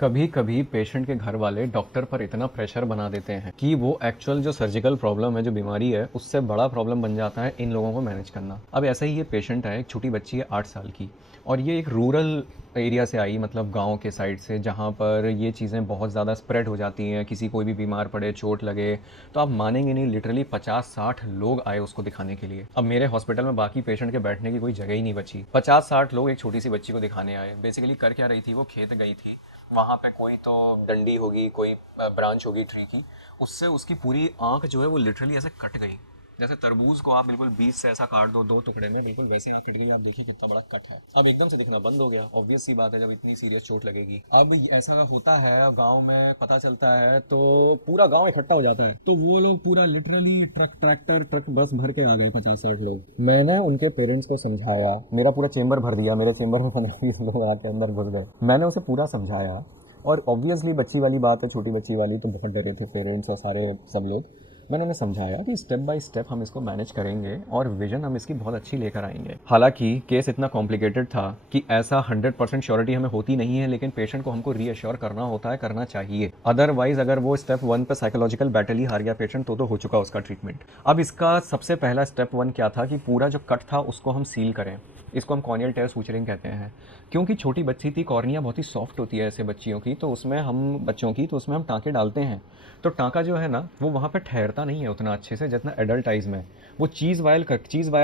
कभी कभी पेशेंट के घर वाले डॉक्टर पर इतना प्रेशर बना देते हैं कि वो एक्चुअल जो सर्जिकल प्रॉब्लम है, जो बीमारी है, उससे बड़ा प्रॉब्लम बन जाता है इन लोगों को मैनेज करना। अब ऐसा ही ये पेशेंट है, एक छोटी बच्ची है 8 साल की, और ये एक रूरल एरिया से आई, मतलब गांव के साइड से, जहाँ पर ये चीज़ें बहुत ज़्यादा स्प्रेड हो जाती हैं। किसी कोई भी बीमार पड़े, चोट लगे, तो आप मानेंगे नहीं, लिटरली 50-60 लोग आए उसको दिखाने के लिए। अब मेरे हॉस्पिटल में बाकी पेशेंट के बैठने की कोई जगह ही नहीं बची। 50-60 लोग एक छोटी सी बच्ची को दिखाने आए। बेसिकली कर क्या रही थी, वो खेत गई थी, वहाँ पे कोई तो डंडी होगी, कोई ब्रांच होगी ट्री की, उससे उसकी पूरी आंख जो है वो लिटरली ऐसे कट गई। जैसे तरबूज को आप बिल्कुल बीच से ऐसा काट दो, दो टुकड़े में, बिल्कुल वैसे आंख कट गई। आप देखिए कितना बड़ा कट है। अब एकदम से दिखना बंद हो गया, ऑब्वियस सी बात है जब इतनी सीरियस चोट लगेगी। अब ऐसा होता है गांव में, पता चलता है तो पूरा गांव इकट्ठा हो जाता है। तो वो लोग पूरा लिटरली ट्रैक्टर ट्रक बस भर के आ गए, 50-60 लोग। मैंने उनके पेरेंट्स को समझाया, मेरा पूरा चेंबर भर दिया, मेरे चेंबर में 15-20 लोग आके अंदर घुस गए। मैंने उसे पूरा समझाया, और ऑब्वियसली बच्ची वाली बात है, छोटी बच्ची वाली, तो बहुत डरे थे पेरेंट्स और सारे सब लोग। मैंने उन्हें समझाया कि स्टेप बाय स्टेप हम इसको मैनेज करेंगे और विजन हम इसकी बहुत अच्छी लेकर आएंगे। हालांकि केस इतना कॉम्प्लिकेटेड था कि ऐसा 100% श्योरिटी हमें होती नहीं है, लेकिन पेशेंट को हमको रीअश्योर करना होता है, करना चाहिए। अदरवाइज अगर वो स्टेप 1 पे साइकोलॉजिकल बैटल ही हार गया पेशेंट, तो हो चुका उसका ट्रीटमेंट। अब इसका सबसे पहला स्टेप 1 क्या था कि पूरा जो कट था उसको हम सील करें। इसको हम कॉर्नियल टेयर सूचरिंग कहते हैं। क्योंकि छोटी बच्ची थी, कॉर्निया बहुत ही सॉफ्ट होती है ऐसे बच्चियों की, तो उसमें हम बच्चों की, तो उसमें हम टाँके डालते हैं। तो टाँका जो है ना, वो वहाँ पे ठहरता नहीं है उतना अच्छे से जितना एडल्ट आइज में। वो चीज़ वायर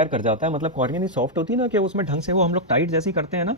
कर जाता है, मतलब कॉर्निया नहीं सॉफ्ट होती ना, कि उसमें ढंग से वो हम लोग टाइट जैसी करते हैं ना,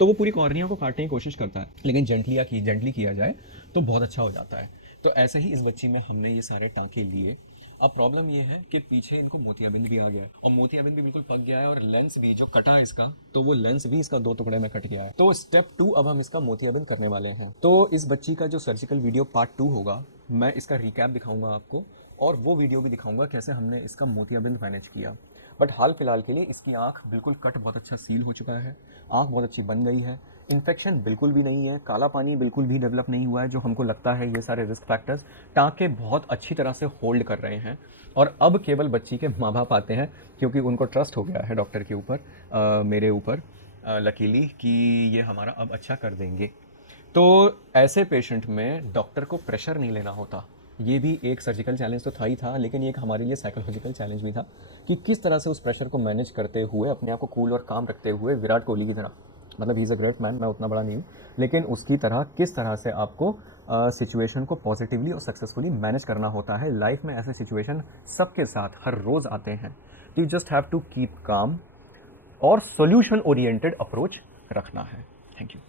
तो वो पूरी कॉर्निया को काटने की कोशिश करता है। लेकिन जेंटली किया जाए तो बहुत अच्छा हो जाता है। तो ऐसे ही इस बच्ची में हमने ये सारे टाँके लिए। अब प्रॉब्लम ये है कि पीछे इनको मोतियाबिंद भी आ गया है, और मोतियाबिंद भी बिल्कुल पक गया है, और लेंस भी जो कटा है इसका, तो वो लेंस भी इसका 2 टुकड़े में कट गया है। तो स्टेप 2 अब हम इसका मोतियाबिंद करने वाले हैं। तो इस बच्ची का जो सर्जिकल वीडियो पार्ट 2 होगा, मैं इसका रिकैप दिखाऊंगा आपको, और वो वीडियो भी दिखाऊंगा कैसे हमने इसका मोतियाबिंद मैनेज किया। बट हाल फिलहाल के लिए इसकी आंख बिल्कुल कट बहुत अच्छा सील हो चुका है, आंख बहुत अच्छी बन गई है, इन्फेक्शन बिल्कुल भी नहीं है, काला पानी बिल्कुल भी डेवलप नहीं हुआ है जो हमको लगता है। ये सारे रिस्क फैक्टर्स टाँके बहुत अच्छी तरह से होल्ड कर रहे हैं। और अब केवल बच्ची के माँ बाप आते हैं, क्योंकि उनको ट्रस्ट हो गया है डॉक्टर के ऊपर, मेरे ऊपर, लकीली, कि ये हमारा अब अच्छा कर देंगे। तो ऐसे पेशेंट में डॉक्टर को प्रेशर नहीं लेना होता। ये भी एक सर्जिकल चैलेंज तो था ही था, लेकिन ये एक हमारे लिए साइकोलॉजिकल चैलेंज भी था कि किस तरह से उस प्रेशर को मैनेज करते हुए, अपने आप को कूल और काम रखते हुए, विराट कोहली की तरह, मतलब he is a great man, मैं उतना बड़ा नहीं हूँ, लेकिन उसकी तरह किस तरह से आपको सिचुएशन को पॉजिटिवली और सक्सेसफुली मैनेज करना होता है। लाइफ में ऐसे सिचुएशन सबके साथ हर रोज़ आते हैं। You just have to keep calm और सोल्यूशन ओरिएंटेड अप्रोच रखना है। Thank you.